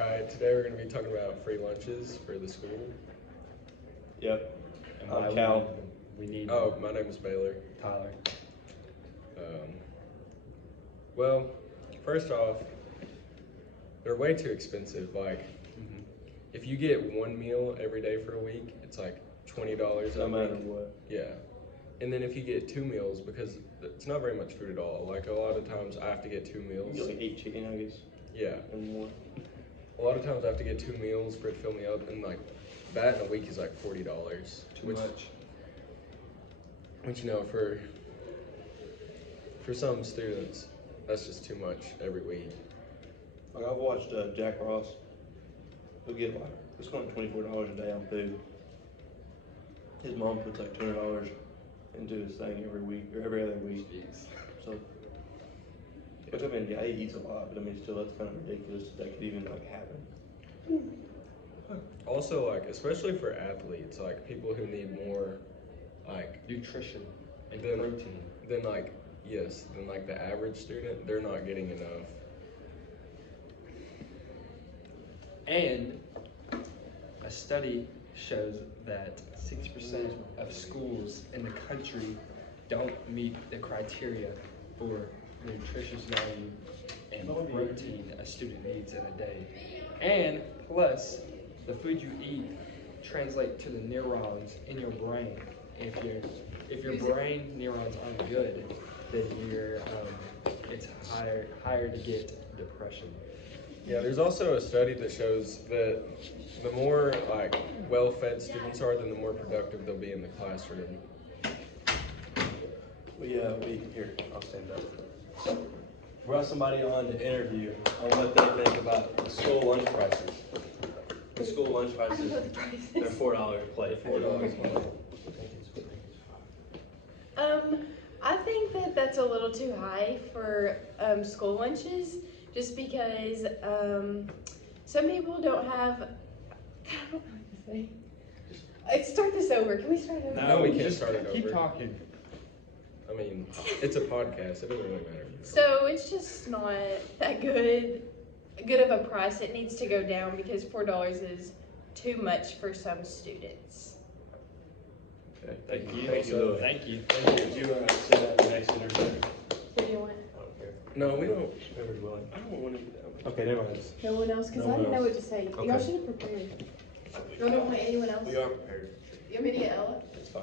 Alright, today we're going to be talking about free lunches for the school. Yep. And I'm why Cal. we need Oh, my name is Baylor. Tyler. Well, first off, they're way too expensive. Like, if you get one meal every day for a week, it's like $20 No a matter week. what. Yeah. And then if you get two meals, because it's not very much food at all. Like, a lot of times I have to get two meals. You like 8 chicken nuggets Yeah. and more. A lot of times I have to get two meals for it to fill me up, and like that in a week is like $40. Too much. Which you know, for some students, that's just too much every week. Like I've watched Jack Ross. He'll get like it's going $24 a day on food. His mom puts like $200 into his thing every week or every other week. So, which I mean, yeah, he eats a lot, but I mean, still that's kind of ridiculous that could even like happen. Also, like especially for athletes, like people who need more, like Nutrition and Then- protein. than like than like the average student, they're not getting enough. And a study shows that 60% of schools in the country don't meet the criteria for the nutritious value and protein a student needs in a day. And plus, the food you eat translate to the neurons in your brain. If your brain neurons aren't good, then it's higher to get depression. Yeah, there's also a study that shows that the more like well-fed students are, then the more productive they'll be in the classroom. Well, yeah, here, I'll stand up. We brought somebody on to interview on what they think about the school lunch prices. The school lunch prices, they're $4 a plate. $4 a plate. I think that that's a little too high for school lunches, just because some people don't have. I don't know what to say. Start this over. Can we start over? No, we can't just start it keep over. talking. I mean, it's a podcast. It doesn't really matter. So it's just not that good of a price. It needs to go down because $4 is too much for some students. Okay, Thank you. Thank you, Louis. Thank you. Would you sit at the next interview? Who do you want? I don't care. No, we don't. Whoever's willing. I don't want to do that. Okay, never mind. No one else, because No I didn't one know else. what to say. Okay. Y'all should have prepared. Y'all don't want anyone else? We are prepared. You want me to get Ella? It's fine.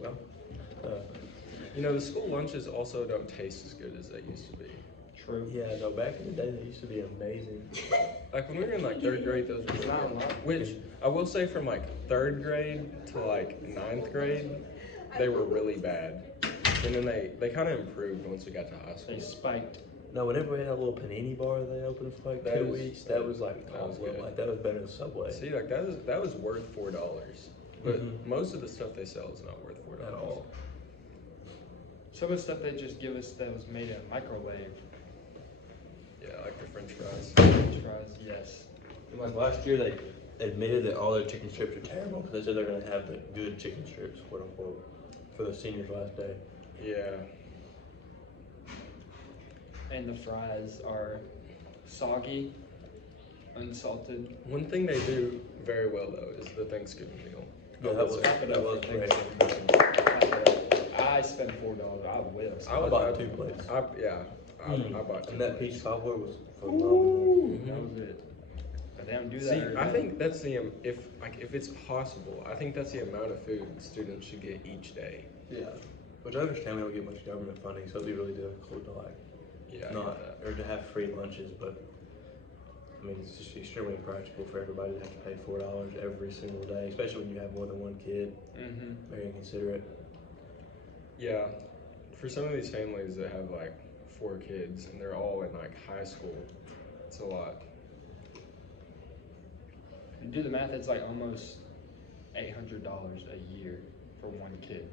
Well, you know, the school lunches also don't taste as good as they used to be. True. Yeah, no, back in the day, they used to be amazing. Like when we were in like third grade, those were It's not a lot. which I will say from like third grade to like ninth grade, they were really bad. And then they kind of improved once we got to high school. They spiked. No, whenever we had a little panini bar they opened for like That 2 was- weeks, that was like that was awesome. good. Like that was better than Subway See, like that was worth $4, but Mhm. most of the stuff they sell is not worth $4 at all. Some of the stuff they just give us that was made in a microwave. Yeah, like the French fries. French fries, yes. And like last year, they admitted that all their chicken strips are terrible because they said they're going to have the good chicken strips, quote unquote, for the seniors last day. Yeah, And the fries are soggy, unsalted. one thing they do very well though is the Thanksgiving meal. Yeah, that was Wrap it that up was for great. Thanksgiving. I spent $4. I will. I bought 2 plates. I bought two. And that peach plates. cobbler was phenomenal. That was it. But they don't do that. See, every I day. think that's if it's possible, I think that's the amount of food students should get each day. Yeah. Which I understand we don't get much government funding, so it'd be really difficult to like Yeah, I not get that. or to have free lunches, but I mean it's just extremely impractical for everybody to have to pay $4 every single day, especially when you have more than one kid. Very inconsiderate. Yeah, for some of these families that have like 4 kids and they're all in like high school, it's a lot. You do the math, it's like almost $800 a year for one kid.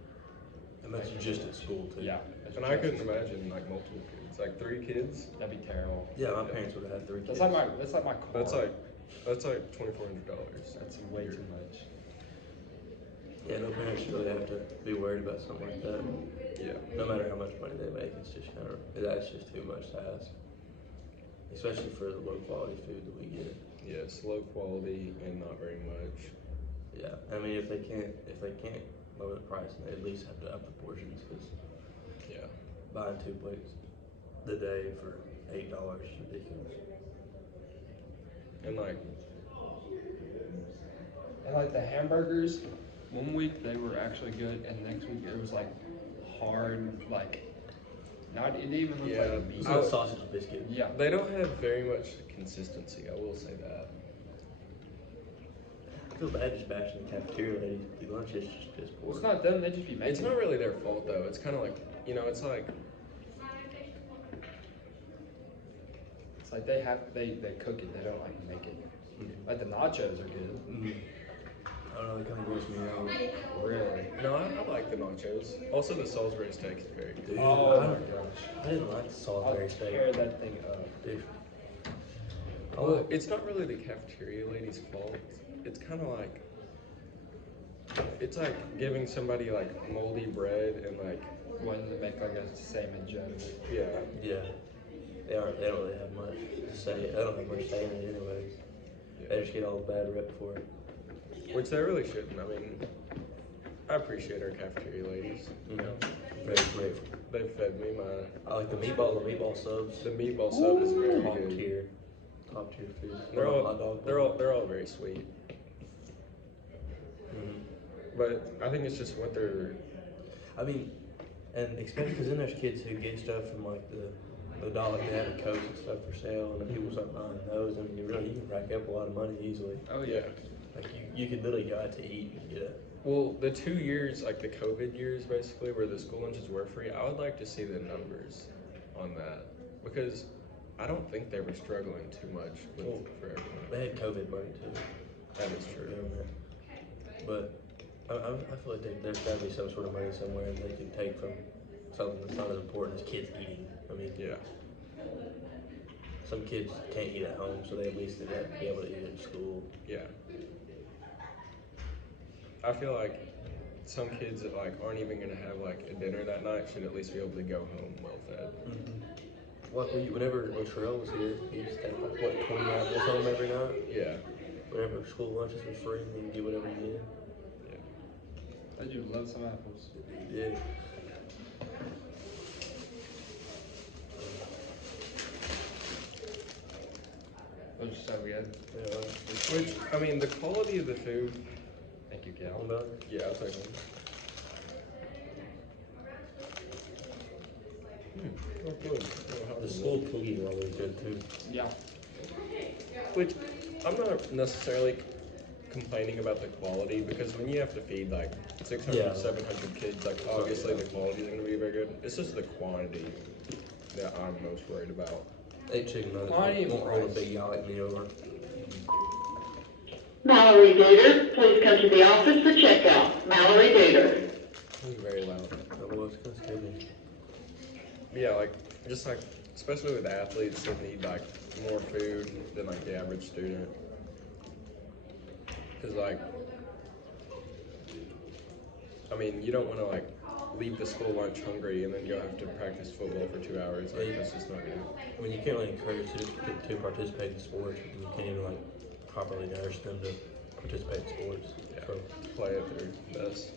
And that's just at school too. Yeah. And I couldn't imagine like multiple kids, like 3 kids. That'd be terrible. Yeah, my parents would have had 3 kids. That's like my car. That's like $2,400. That's way too much. Yeah, no parents should really have to be worried about something like that. Yeah. No matter how much money they make, it's just kind of, that's just too much to ask. especially for the low quality food that we get. Yes, low quality and not very much. Yeah, I mean if they can't lower the price, they at least have to up the portions because Yeah. buying 2 plates a day for $8 is ridiculous. And like, And like the hamburgers, one week they were actually good, and the next week it was like hard, like not it didn't even look Yeah, like meat. It's like sausage biscuit. Yeah, they don't have very much consistency, I will say that. I feel bad just bashing the cafeteria lady. The lunch is just piss poor. well, it's not them. They just be making. It's not really their fault though. It's kind of like, it's like, It's like they cook it. They don't like make it. Like the nachos are good. Mm. I don't know, it kind of gross me out. Really. no, I like the nachos. Also, the Salisbury steak is very good. Dude, Oh I, my gosh. I didn't like the I'll Salisbury steak. tear that thing up. Dude. Well, it's not really the cafeteria lady's fault. It's kind of like, it's like giving somebody like moldy bread and like, Wanting to make like a salmon jug. yeah. Yeah. They don't really have much to say. They don't have much say in it anyways. They just get all the bad rep for it. Which they really shouldn't. I mean, I appreciate our cafeteria ladies. Very grateful. They've fed me my, I like the meatball subs. the meatball sub is very Top good. tier. Top tier food. They're Hot dog all, they're all very sweet. Mhm. But I think it's just what they're, I mean, and especially because then there's kids who get stuff from like the dollar they have Coke and stuff for sale, and then people start buying those, and you can rack up a lot of money easily. Oh yeah. Like you could literally go out to eat and get Well, the 2 years, like the COVID years basically, where the school lunches were free, I would like to see the numbers on that. Because I don't think they were struggling too much for everyone. they had COVID money too. That is true. Government. But I feel like there's got to be some sort of money somewhere they can take from something that's not as important as kids eating. I mean, Yeah. some kids can't eat at home, so they at least have to be able to eat at school. Yeah. I feel like some kids that like aren't even gonna have like a dinner that night should at least be able to go home well fed. Like when Sherelle was here, he used to take like 20 apples home every night. Yeah. Whenever school lunches were free, and you can get whatever you needed. I do love some apples. Yeah. Those are so good. Yeah. Which, I mean, the quality of the food, Thank you, One Cal. dollar. yeah, I'll take one. Oh, good. The school cookies are always good too. Yeah. Which, I'm not necessarily complaining about the quality, because when you have to feed like 600, Yeah. 700 kids, like obviously the quality is going to be very good. It's just the quantity that I'm most worried about. Ate chicken nuggets. Quantity Won't of roll a rice. big guy like me over. Mallory Bader, please come to the office for checkout. Mallory Bader. It was very loud. That was kind of scary. Yeah, like, just like, especially with athletes that need like more food than like the average student. Cause like, I mean, you don't want to like leave the school lunch hungry and then go have to practice football for 2 hours. Like, that's just not good. I mean, you can't really encourage kids to participate in sports. You can't even like properly nourish them to participate in sports. Yeah. So, Play it through this.